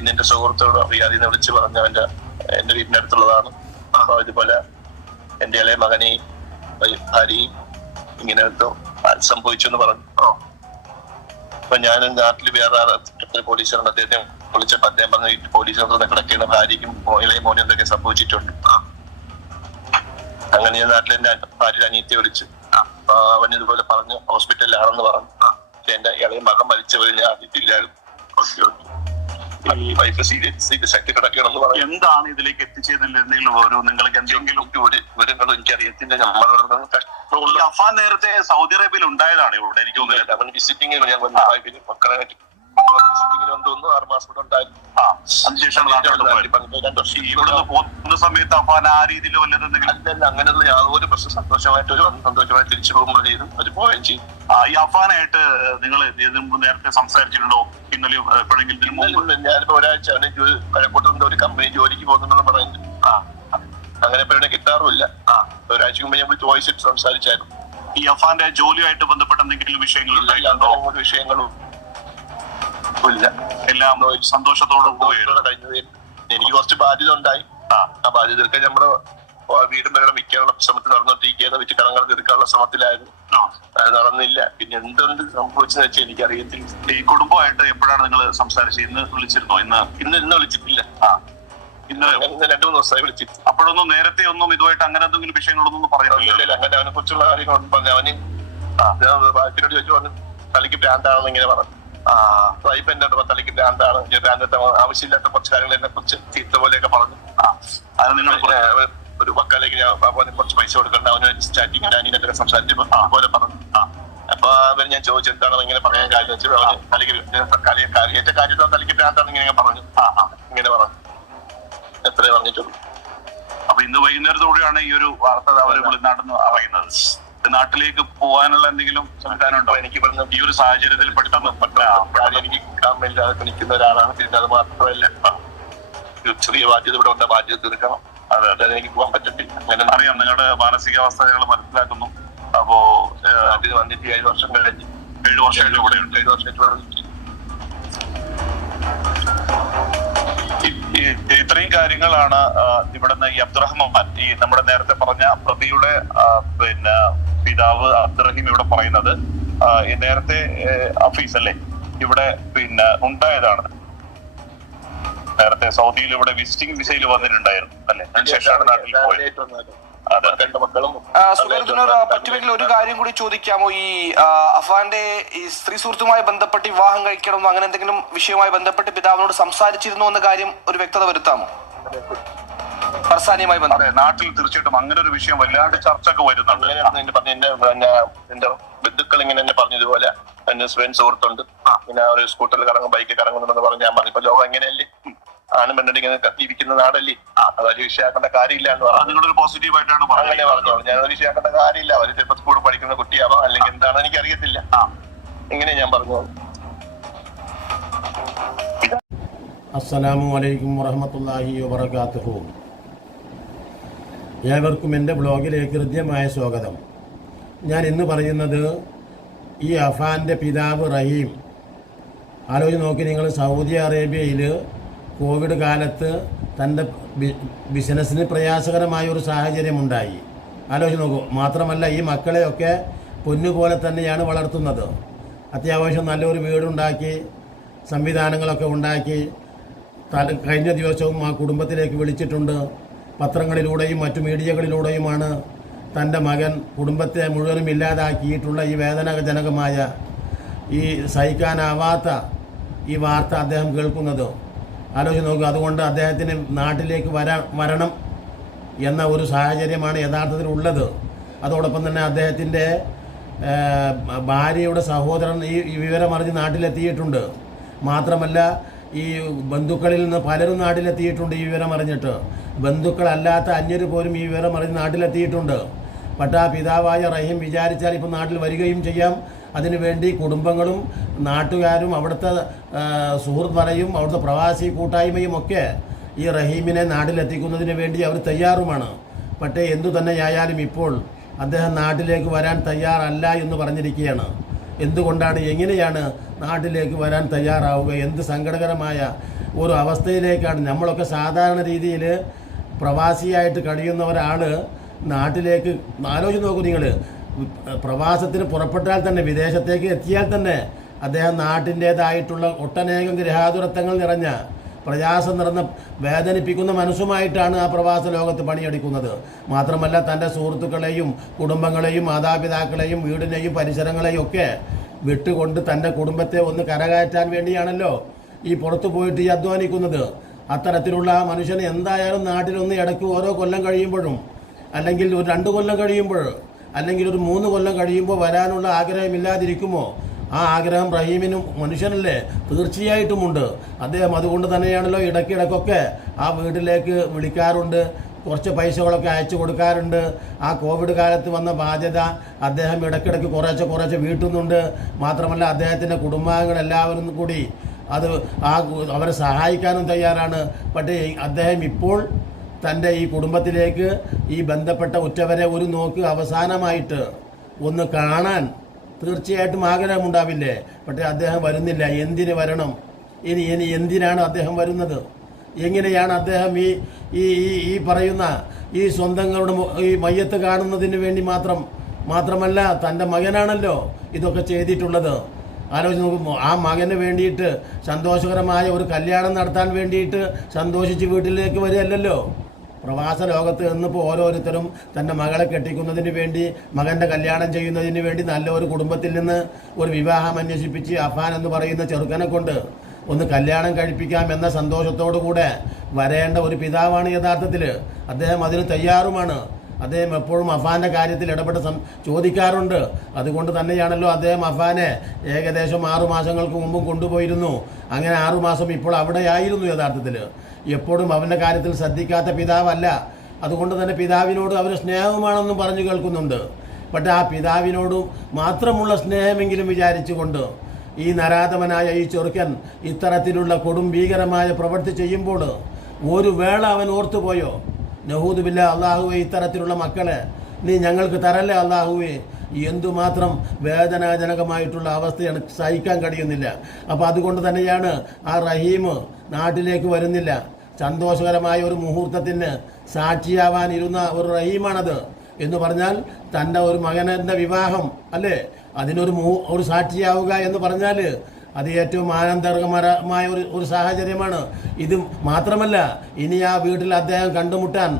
പിന്നെ എന്റെ സുഹൃത്തോട് അറിയാതെ വിളിച്ച് പറഞ്ഞ അവന്റെ എന്റെ വീടിന്റെ അടുത്തുള്ളതാണ് അപ്പൊ ഇതുപോലെ എന്റെ ഇളയ മകനെയും ഭാര്യയും ഇങ്ങനെ സംഭവിച്ചു എന്ന് പറഞ്ഞു. അപ്പൊ ഞാൻ നാട്ടിൽ വേറെ ആളെ പോലീസുകാരുണ്ട് അദ്ദേഹത്തെ വിളിച്ചപ്പോ അദ്ദേഹം പറഞ്ഞു "ഈ പോലീസുകാരുടെ കിടക്കുന്ന ഭാര്യയ്ക്കും ഇളയ മോനും എന്തൊക്കെ സംഭവിച്ചിട്ടുണ്ട്. അങ്ങനെ ഞാൻ നാട്ടിൽ എന്റെ ഭാര്യ അനിയത്തെ വിളിച്ചു. അവൻ ഇതുപോലെ പറഞ്ഞു ഹോസ്പിറ്റലിലാണെന്ന് പറഞ്ഞു. എന്റെ ഇളയ മകൻ മരിച്ചു ഞാൻ അറിഞ്ഞിട്ടില്ലായിരുന്നു കിടക്കണമെന്ന് പറഞ്ഞു എന്താണ് ഇതിലേക്ക് എത്തിച്ചതിൽ എന്തെങ്കിലും ഒരു നിങ്ങൾക്ക് എന്തെങ്കിലും ഒരു വിവരങ്ങളും എനിക്ക് കഷ്ടമുള്ള അഫാൻ നേരത്തെ സൗദി അറേബ്യയിൽ ഉണ്ടായതാണ് ഇവിടെ എനിക്ക് തോന്നുന്നില്ല അവൻ വിസിറ്റിങ്ങിന് ഞാൻ മക്കളെ വിസിറ്റിങ്ങിന് വന്നു. ആറ് മാസം കൂടെ ഉണ്ടായിരുന്നു. അതിനുശേഷമാണ് ഇവിടുന്ന് പോകുന്ന സമയത്ത് അഫാൻ ആ രീതിയിൽ വല്ലതും എന്തെങ്കിലും അല്ലല്ല അങ്ങനെയുള്ള യാതൊരു പ്രശ്നം സന്തോഷമായിട്ട് ഒരു സന്തോഷമായി തിരിച്ചു പോകുമ്പോൾ ചെയ്തു അവർ പോവുകയും ചെയ്തു ഈ അഫാനായിട്ട് നിങ്ങൾ നേരത്തെ സംസാരിച്ചിട്ടുണ്ടോ? ഇന്നലെ എപ്പോഴെങ്കിലും ഇതിനു മുമ്പ് ഞാനിപ്പോ ഒരാഴ്ച കഴക്കൂട്ടത്തിന്റെ ഒരു കമ്പനി ജോലിക്ക് പോകുന്നുണ്ടെന്ന് പറയുന്നു ആ, അങ്ങനെ ഇവിടെ കിട്ടാറുമില്ല. ആ. ഒരാഴ്ച മുമ്പ് ഞാൻ ചോദിച്ചിട്ട് സംസാരിച്ചായിരുന്നു. ഈ അഫാന്റെ ജോലിയായിട്ട് ബന്ധപ്പെട്ട എന്തെങ്കിലും വിഷയങ്ങൾ ഉണ്ടായിട്ടുണ്ടോ? വിഷയങ്ങളും ഇല്ല. എല്ലാം സന്തോഷത്തോടെ കഴിഞ്ഞത് എനിക്ക് കുറച്ച് ബാധ്യത ഉണ്ടായി. ആ, ബാധ്യത തീർക്കാൻ നമ്മുടെ വീടും പേരുടെ വിൽക്കാനുള്ള ശ്രമത്തിൽ നടന്നുകൊണ്ടിരിക്കുകയാണ്. വിറ്റ് കടങ്ങൾ തീർക്കാനുള്ള ശ്രമത്തിലായിരുന്നു. നടന്നില്ല. പിന്നെ എന്തുകൊണ്ട് സംഭവിച്ചെന്ന് വെച്ചാൽ എനിക്ക് അറിയത്തില്ല ഈ കുടുംബമായിട്ട് എപ്പോഴാണ് നിങ്ങൾ സംസാരിച്ചത്? ഇന്ന് വിളിച്ചിരുന്നോ? ഇന്ന് ഇന്ന് ഇന്ന് വിളിച്ചിട്ടില്ല. ആ. ഇന്ന് രണ്ടു മൂന്ന് ദിവസമായി വിളിച്ചിട്ട്. അപ്പോഴൊന്നും നേരത്തെ ഒന്നും ഇതുമായിട്ട് അങ്ങനെ എന്തെങ്കിലും വിഷയങ്ങളൊന്നും പറഞ്ഞില്ല അങ്ങനെ അവനെ കുറിച്ചുള്ള കാര്യങ്ങളൊന്നും പറഞ്ഞു അവന് ബാക്കിനോട് ചോദിച്ചു പറഞ്ഞു. കളിക്ക് ഭ്രാന്താണെന്ന് ഇങ്ങനെ പറഞ്ഞു. ആ, വൈഫ് എന്റെ അടുത്ത് പറഞ്ഞു, തലയ്ക്ക് ഭ്രാന്താണ് ഞാൻ ആവശ്യമില്ലാത്ത കുറച്ച് കാര്യങ്ങൾ എന്നെ കുറിച്ച് ചീത്ത പോലെയൊക്കെ പറഞ്ഞു. അത് നിങ്ങൾ ഒരു വക്കാലേക്ക് ഞാൻ അവന് കുറച്ച് പൈസ കൊടുക്കണ്ട അവന് സ്റ്റാറ്റിങ് ഡാനിന്റെ സംസാരിച്ചപ്പോലെ അതുപോലെ പറഞ്ഞു. അപ്പൊ അവർ ഞാൻ ചോദിച്ചു എന്താണ് ഇങ്ങനെ പറയാൻ കാര്യം വെച്ചു അവന് തലയ്ക്ക് കാര്യത്തെ കാര്യത്തെ തലയ്ക്ക് ഭ്രാന്താണെന്ന് ഇങ്ങനെ പറഞ്ഞു. ഇങ്ങനെ പറഞ്ഞു. എത്രേ പറഞ്ഞിട്ടുള്ളൂ. അപ്പൊ ഇന്ന് വൈകുന്നേരത്തോടെയാണ് ഈ ഒരു വാർത്ത അവർ നടന്ന് അറിയുന്നത്. നാട്ടിലേക്ക് പോകാനുള്ള എന്തെങ്കിലും സംവിധാനം ഉണ്ടോ എനിക്ക് ഇവിടുന്ന് ഈ ഒരു സാഹചര്യത്തിൽ പെട്ടെന്ന് പെട്ടെന്ന് എനിക്ക് കാമില്ലാതെ നിൽക്കുന്ന ഒരാളാണ്. പിന്നെ അത് മാത്രമല്ല ചെറിയ ബാധ്യത ഇവിടെ ഉണ്ട്. ബാധ്യത തീർക്കണം. അതെ എനിക്ക് പോകാൻ പറ്റത്തില്ല. അങ്ങനെ അറിയാം നിങ്ങളുടെ മാനസികാവസ്ഥ ഞങ്ങൾ മനസ്സിലാക്കുന്നു. അപ്പോ ബാധ്യത വന്നിട്ട് ഏഴ് വർഷം കഴിഞ്ഞ്. ഏഴു വർഷമായിട്ട് ഇവിടെ ഉണ്ട്. ഏഴ് വർഷം ഇവിടെ ഇത്രയും കാര്യങ്ങളാണ് ഇവിടുന്ന് ഈ അബ്ദുറഹ്മാൻ ഈ നമ്മുടെ നേരത്തെ പറഞ്ഞ പ്രതിയുടെ പിന്നെ പിതാവ് അബ്ദുറഹീം ഇവിടെ പറയുന്നത് ഈ നേരത്തെ അഫീസ് അല്ലേ ഇവിടെ പിന്നെ ഉണ്ടായതാണ്. നേരത്തെ സൗദിയിൽ ഇവിടെ വിസിറ്റിംഗ് വിസയിൽ വന്നിട്ടുണ്ടായിരുന്നു അല്ലെ? അതിനുശേഷമാണ് നാട്ടിൽ പോയത്. അതെ. രണ്ട് മക്കളും ആ, സുഹൃത്തിനോട് പറ്റുമെങ്കിൽ ഒരു കാര്യം കൂടി ചോദിക്കാമോ? ഈ അഫാന്റെ ഈ സ്ത്രീ സുഹൃത്തുമായി ബന്ധപ്പെട്ട് വിവാഹം കഴിക്കണം അങ്ങനെ എന്തെങ്കിലും വിഷയവുമായി ബന്ധപ്പെട്ട് പിതാവിനോട് സംസാരിച്ചിരുന്നു എന്ന കാര്യം ഒരു വ്യക്തത വരുത്താമോ? ഫർസാനിയുമായി ബന്ധം അതെ നാട്ടിൽ തീർച്ചയായിട്ടും അങ്ങനെ ഒരു വിഷയം വല്ലാണ്ട് ചർച്ചയൊക്കെ വരുന്നുണ്ട്. എന്റെ ബന്ധുക്കൾ ഇങ്ങനെ എന്നെ പറഞ്ഞു ഇതുപോലെ എന്റെ സ്വയം സുഹൃത്തുണ്ട്. പിന്നെ ഒരു സ്കൂട്ടറിൽ കറങ്ങും ബൈക്കിൽ കറങ്ങുന്നുണ്ടെന്ന് പറഞ്ഞു ഞാൻ പറഞ്ഞു ഇപ്പൊ ലോകം എങ്ങനെയല്ലേ? ആണ് പെണ്ണിട്ട് ഇങ്ങനെ ജീവിക്കുന്ന നാടല്ലേ? അതൊരു വിഷയാക്കേണ്ട കാര്യമില്ല എന്ന് പറഞ്ഞു. ഒരു പോസിറ്റീവ് ആയിട്ടാണ് അങ്ങനെ പറഞ്ഞോളൂ പറഞ്ഞു. ഞാൻ ഒരു വിഷയാക്കേണ്ട കാര്യമില്ല. അവർ ചിലപ്പോൾ സ്കൂളിൽ പഠിക്കുന്ന കുട്ടിയാവാം അല്ലെങ്കിൽ എന്താണ് എനിക്ക് അറിയത്തില്ല ആ. ഇങ്ങനെ ഞാൻ പറഞ്ഞു. അസ്സലാമു അലൈക്കും വറഹമത്തല്ലാഹി വബർക്കാത്തുഹു ഏവർക്കും എന്റെ ബ്ലോഗിലേക്ക് ഹൃദ്യമായ സ്വാഗതം. ഞാൻ ഇന്ന് പറയുന്നത് ഈ അഫാന്റെ പിതാവ് റഹീം. ആലോചിച്ച് നോക്കി നിങ്ങൾ സൗദി അറേബ്യയിൽ കോവിഡ് കാലത്ത് തന്റെ ബിസിനസ്സിന് പ്രയാസകരമായ ഒരു സാഹചര്യമുണ്ടായി ആലോചിച്ച് നോക്കൂ മാത്രമല്ല ഈ മക്കളെയൊക്കെ പൊന്നുപോലെ തന്നെയാണ് വളർത്തുന്നത്. അത്യാവശ്യം നല്ലൊരു വീടുണ്ടാക്കി സംവിധാനങ്ങളൊക്കെ ഉണ്ടാക്കി കഴിഞ്ഞ ദിവസവും ആ കുടുംബത്തിലേക്ക് വിളിച്ചിട്ടുണ്ട്. പത്രങ്ങളിലൂടെയും മറ്റു മീഡിയകളിലൂടെയുമാണ് തന്റെ മകൻ കുടുംബത്തെ മുഴുവനും ഇല്ലാതാക്കിയിട്ടുള്ള ഈ വേദനാജനകമായ ഈ സഹിക്കാനാവാത്ത ഈ വാർത്ത അദ്ദേഹം കേൾക്കുന്നത്. ആലോചിച്ച് നോക്കുക. അതുകൊണ്ട് അദ്ദേഹത്തിന് നാട്ടിലേക്ക് വരാ വരണം എന്ന ഒരു സാഹചര്യമാണ് യഥാർത്ഥത്തിൽ ഉള്ളത്. അതോടൊപ്പം തന്നെ അദ്ദേഹത്തിന്റെ ഭാര്യയുടെ സഹോദരൻ ഈ വിവരമറിഞ്ഞ് നാട്ടിലെത്തിയിട്ടുണ്ട്. മാത്രമല്ല ഈ ബന്ധുക്കളിൽ നിന്ന് പലരും നാട്ടിലെത്തിയിട്ടുണ്ട് ഈ വിവരം അറിഞ്ഞിട്ട്. ബന്ധുക്കളല്ലാത്ത അന്യർ പോലും ഈ വിവരം അറിഞ്ഞ് നാട്ടിലെത്തിയിട്ടുണ്ട്. പട്ടാ പിതാവായ റഹീം വിചാരിച്ചാൽ ഇപ്പോൾ നാട്ടിൽ വരികയും ചെയ്യാം. അതിനുവേണ്ടി കുടുംബങ്ങളും നാട്ടുകാരും അവിടുത്തെ സുഹൃത്ത് വലയും അവിടുത്തെ പ്രവാസി കൂട്ടായ്മയും ഒക്കെ ഈ റഹീമിനെ നാട്ടിലെത്തിക്കുന്നതിന് വേണ്ടി അവർ തയ്യാറുമാണ്. പക്ഷേ എന്തു തന്നെയായാലും ഇപ്പോൾ അദ്ദേഹം നാട്ടിലേക്ക് വരാൻ തയ്യാറല്ല എന്ന് പറഞ്ഞിരിക്കുകയാണ്. എന്തുകൊണ്ടാണ് എങ്ങനെയാണ് നാട്ടിലേക്ക് വരാൻ തയ്യാറാവുക? എന്ത് സങ്കടകരമായ ഒരു അവസ്ഥയിലേക്കാണ്? നമ്മളൊക്കെ സാധാരണ രീതിയിൽ പ്രവാസിയായിട്ട് കഴിയുന്നവരാണ് നാട്ടിലേക്ക് ആലോചിച്ച് നോക്കൂ നിങ്ങൾ. പ്രവാസത്തിന് പുറപ്പെട്ടാൽ തന്നെ വിദേശത്തേക്ക് എത്തിയാൽ തന്നെ അദ്ദേഹം നാട്ടിന്റേതായിട്ടുള്ള ഒട്ടനേകം ഗ്രഹാതുരത്വങ്ങൾ നിറഞ്ഞ പ്രയാസം നിറഞ്ഞ വേദനിപ്പിക്കുന്ന മനസ്സുമായിട്ടാണ് ആ പ്രവാസ ലോകത്ത് പണിയെടുക്കുന്നത്. മാത്രമല്ല തന്റെ സുഹൃത്തുക്കളെയും കുടുംബങ്ങളെയും മാതാപിതാക്കളെയും വീടിനെയും പരിസരങ്ങളെയും ഒക്കെ വിട്ടുകൊണ്ട് തന്റെ കുടുംബത്തെ ഒന്ന് കരകയറ്റാൻ വേണ്ടിയാണല്ലോ ഈ പുറത്തു പോയിട്ട് ഈ അധ്വാനിക്കുന്നത്. അത്തരത്തിലുള്ള ആ മനുഷ്യന് എന്തായാലും നാട്ടിലൊന്ന് ഇടയ്ക്ക് ഓരോ കൊല്ലം കഴിയുമ്പോഴും അല്ലെങ്കിൽ ഒരു രണ്ട് കൊല്ലം കഴിയുമ്പോൾ അല്ലെങ്കിൽ ഒരു മൂന്ന് കൊല്ലം കഴിയുമ്പോൾ വരാനുള്ള ആഗ്രഹമില്ലാതിരിക്കുമോ? ആ ആഗ്രഹം റഹീമിനും മനുഷ്യനല്ലേ? തീർച്ചയായിട്ടുമുണ്ട്. അദ്ദേഹം അതുകൊണ്ട് തന്നെയാണല്ലോ ഇടയ്ക്കിടയ്ക്കൊക്കെ ആ വീട്ടിലേക്ക് വിളിക്കാറുണ്ട്. കുറച്ച് പൈസകളൊക്കെ അയച്ചു കൊടുക്കാറുണ്ട്. ആ കോവിഡ് കാലത്ത് വന്ന ബാധ്യത അദ്ദേഹം ഇടയ്ക്കിടയ്ക്ക് കുറേശ്ശെ കുറേശ്ശെ വീട്ടുന്നുണ്ട്. മാത്രമല്ല അദ്ദേഹത്തിന്റെ കുടുംബാംഗങ്ങൾ എല്ലാവരും കൂടി അത് ആ അവരെ സഹായിക്കാനും തയ്യാറാണ്. പക്ഷേ അദ്ദേഹം ഇപ്പോൾ തന്റെ ഈ കുടുംബത്തിലേക്ക് ഈ ബന്ധപ്പെട്ട ഉറ്റവരെ ഒരു നോക്ക് അവസാനമായിട്ട് ഒന്ന് കാണാൻ തീർച്ചയായിട്ടും ആഗ്രഹമുണ്ടാവില്ലേ? പക്ഷേ അദ്ദേഹം വരുന്നില്ല. എന്തിന് വരണം? ഇനി ഇനി എന്തിനാണ് അദ്ദേഹം വരുന്നത്? എങ്ങനെയാണ് അദ്ദേഹം ഈ ഈ ഈ പറയുന്ന ഈ സ്വന്തങ്ങളുടെ ഈ മയ്യത്ത് കാണുന്നതിന് വേണ്ടി മാത്രം മാത്രമല്ല തന്റെ മകനാണല്ലോ ഇതൊക്കെ ചെയ്തിട്ടുള്ളത്. ആലോചിച്ച് നോക്കുമ്പോൾ ആ മകന് വേണ്ടിയിട്ട് സന്തോഷകരമായ ഒരു കല്യാണം നടത്താൻ വേണ്ടിയിട്ട് സന്തോഷിച്ച് വീട്ടിലേക്ക് വരികയല്ലല്ലോ. പ്രവാസ ലോകത്ത് നിന്നിപ്പോൾ ഓരോരുത്തരും തന്റെ മകളെ കെട്ടിക്കുന്നതിന് വേണ്ടി മകന്റെ കല്യാണം ചെയ്യുന്നതിന് വേണ്ടി നല്ല ഒരു കുടുംബത്തിൽ നിന്ന് ഒരു വിവാഹം അന്വേഷിപ്പിച്ച് അഫാൻ എന്ന് പറയുന്ന ചെറുക്കനെ കൊണ്ട് ഒന്ന് കല്യാണം കഴിപ്പിക്കാം എന്ന സന്തോഷത്തോടു കൂടെ വരേണ്ട ഒരു പിതാവാണ് യഥാർത്ഥത്തിൽ അദ്ദേഹം അതിന് തയ്യാറുമാണ്. അദ്ദേഹം എപ്പോഴും അഫാന്റെ കാര്യത്തിൽ ഇടപെട്ട് സം ചോദിക്കാറുണ്ട്. അതുകൊണ്ട് തന്നെയാണല്ലോ അദ്ദേഹം അഫാനെ ഏകദേശം ആറു മാസങ്ങൾക്ക് മുമ്പും കൊണ്ടുപോയിരുന്നു. അങ്ങനെ ആറു മാസം ഇപ്പോൾ അവിടെയായിരുന്നു യഥാർത്ഥത്തിൽ. എപ്പോഴും അവന്റെ കാര്യത്തിൽ ശ്രദ്ധിക്കാത്ത പിതാവല്ല. അതുകൊണ്ട് തന്നെ പിതാവിനോട് അവർ സ്നേഹമാണെന്നും പറഞ്ഞു കേൾക്കുന്നുണ്ട്. പക്ഷേ ആ പിതാവിനോട് മാത്രമുള്ള സ്നേഹമെങ്കിലും വിചാരിച്ചുകൊണ്ട് ഈ നരാധമനായ ഈ ചെറുക്കൻ ഇത്തരത്തിലുള്ള കൊടും ഭീകരമായ പ്രവൃത്തി ചെയ്യുമ്പോൾ ഒരു വേള അവൻ ഓർത്തുപോയോ? നഹൂദുബില്ല അള്ളാഹുവെ ഇത്തരത്തിലുള്ള മക്കളെ നീ ഞങ്ങൾക്ക് തരല്ലേ അള്ളാഹുവെ? എന്തുമാത്രം വേദനാജനകമായിട്ടുള്ള അവസ്ഥയാണ് സഹിക്കാൻ കഴിയുന്നില്ല. അപ്പോൾ അതുകൊണ്ട് തന്നെയാണ് ആ റഹീം നാട്ടിലേക്ക് വരുന്നില്ല. സന്തോഷകരമായ ഒരു മുഹൂർത്തത്തിന് സാക്ഷിയാവാൻ ഇരുന്ന ഒരു റഹീമാണത്. എന്ന് പറഞ്ഞാൽ തന്റെ ഒരു മകനന്റെ വിവാഹം അല്ലേ? അതിനൊരു ഒരു സാക്ഷിയാവുക എന്ന് പറഞ്ഞാൽ അത് ഏറ്റവും ആനന്ദകരമായ ഒരു ഒരു സാഹചര്യമാണ്. ഇത് മാത്രമല്ല ഇനി ആ വീട്ടിൽ അദ്ദേഹം കണ്ടുമുട്ടാൻ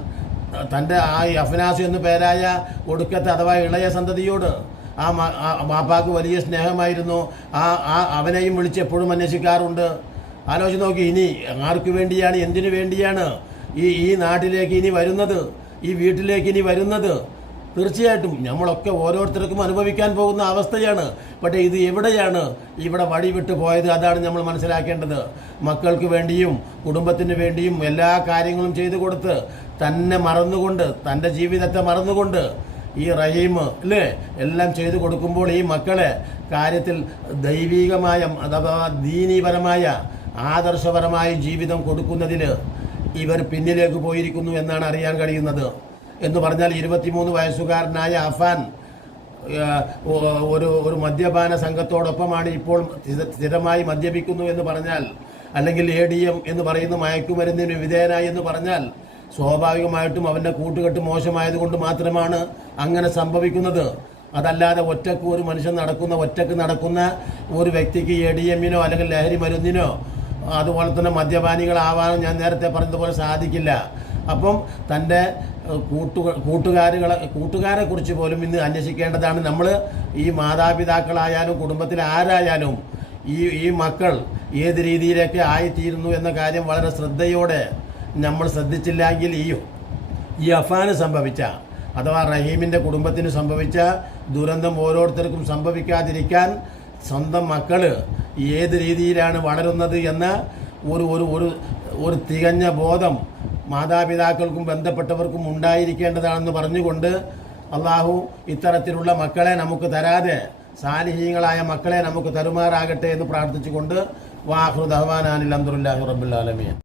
തന്റെ ആ അഫ്നാസ് എന്ന് പേരായ ഒടുക്കത്തെ അഥവാ ഇളയ സന്തതിയോട് ആ മാപ്പാക്ക് വലിയ സ്നേഹമായിരുന്നു. ആ ആ അവനെയും വിളിച്ച് എപ്പോഴും അന്വേഷിക്കാറുണ്ട്. ആലോചിച്ച് നോക്കി ഇനി ആർക്ക് വേണ്ടിയാണ് എന്തിനു വേണ്ടിയാണ് ഈ ഈ നാട്ടിലേക്ക് ഇനി വരുന്നത്? ഈ വീട്ടിലേക്ക് ഇനി വരുന്നത്? തീർച്ചയായിട്ടും നമ്മളൊക്കെ ഓരോരുത്തർക്കും അനുഭവിക്കാൻ പോകുന്ന അവസ്ഥയാണ്. പക്ഷേ ഇത് എവിടെയാണ്? ഇവിടെ വഴി വിട്ടു പോയത് അതാണ് നമ്മൾ മനസ്സിലാക്കേണ്ടത്. മക്കൾക്ക് വേണ്ടിയും കുടുംബത്തിന് വേണ്ടിയും എല്ലാ കാര്യങ്ങളും ചെയ്തു കൊടുത്ത് തന്നെ മറന്നുകൊണ്ട് തന്റെ ജീവിതത്തെ മറന്നുകൊണ്ട് ഈ റഹീം അല്ലേ എല്ലാം ചെയ്തു കൊടുക്കുമ്പോൾ ഈ മക്കളെ കാര്യത്തിൽ ദൈവികമായ അഥവാ ദീനീപരമായ ആദർശപരമായ ജീവിതം കൊടുക്കുന്നതിൽ ഇവർ പിന്നിലേക്ക് പോയിരിക്കുന്നു എന്നാണ് അറിയാൻ കഴിയുന്നത്. എന്ന് പറഞ്ഞാൽ ഇരുപത്തിമൂന്ന് വയസ്സുകാരനായ അഫാൻ ഒരു ഒരു മദ്യപാന സംഘത്തോടൊപ്പമാണ് ഇപ്പോൾ സ്ഥിര- സ്ഥിരമായി മദ്യപിക്കുന്നു എന്ന് പറഞ്ഞാൽ അല്ലെങ്കിൽ എ ഡി എം എന്ന് പറയുന്ന മയക്കുമരുന്നിന് വിധേയനായി എന്ന് പറഞ്ഞാൽ സ്വാഭാവികമായിട്ടും അവന്റെ കൂട്ടുകെട്ട് മോശമായതുകൊണ്ട് മാത്രമാണ് അങ്ങനെ സംഭവിക്കുന്നത്. അതല്ലാതെ ഒറ്റയ്ക്ക് ഒരു മനുഷ്യൻ നടക്കുന്ന ഒറ്റയ്ക്ക് നടക്കുന്ന ഒരു വ്യക്തിക്ക് എ ഡി എമ്മിനോ അല്ലെങ്കിൽ ലഹരി മരുന്നിനോ അതുപോലെ തന്നെ മദ്യപാനികളാവാനോ ഞാൻ നേരത്തെ പറഞ്ഞതുപോലെ സാധിക്കില്ല. അപ്പം തന്റെ കൂട്ടുക കൂട്ടു കൂട്ടുകാരുകളെ കൂട്ടുകാരെ കുറിച്ച് പോലും ഇന്ന് അന്വേഷിക്കേണ്ടതാണ്. നമ്മൾ ഈ മാതാപിതാക്കളായാലും കുടുംബത്തിൽ ആരായാലും ഈ ഈ മക്കൾ ഏത് രീതിയിലൊക്കെ ആയിത്തീരുന്നു എന്ന കാര്യം വളരെ ശ്രദ്ധയോടെ നമ്മൾ ശ്രദ്ധിച്ചില്ലെങ്കിൽ ഈ ഈ അഫാന് സംഭവിച്ച അഥവാ റഹീമിന്റെ കുടുംബത്തിന് സംഭവിച്ച ദുരന്തം ഓരോരുത്തർക്കും സംഭവിക്കാതിരിക്കാൻ സ്വന്തം മക്കൾ ഏത് രീതിയിലാണ് വളരുന്നത് എന്ന ഒരു ഒരു ഒരു തികഞ്ഞ ബോധം മാതാപിതാക്കൾക്കും ബന്ധപ്പെട്ടവർക്കും ഉണ്ടായിരിക്കേണ്ടതാണെന്ന് പറഞ്ഞുകൊണ്ട് അള്ളാഹു ഇത്തരത്തിലുള്ള മക്കളെ നമുക്ക് തരാതെ സാലിഹീങ്ങളായ മക്കളെ നമുക്ക് തരുമാറാകട്ടെ എന്ന് പ്രാർത്ഥിച്ചുകൊണ്ട് വാഹൃദഹ്വാനാനിൽ അബ്ദുല്ലാഹി റബ്ബുൽ ആലമീൻ.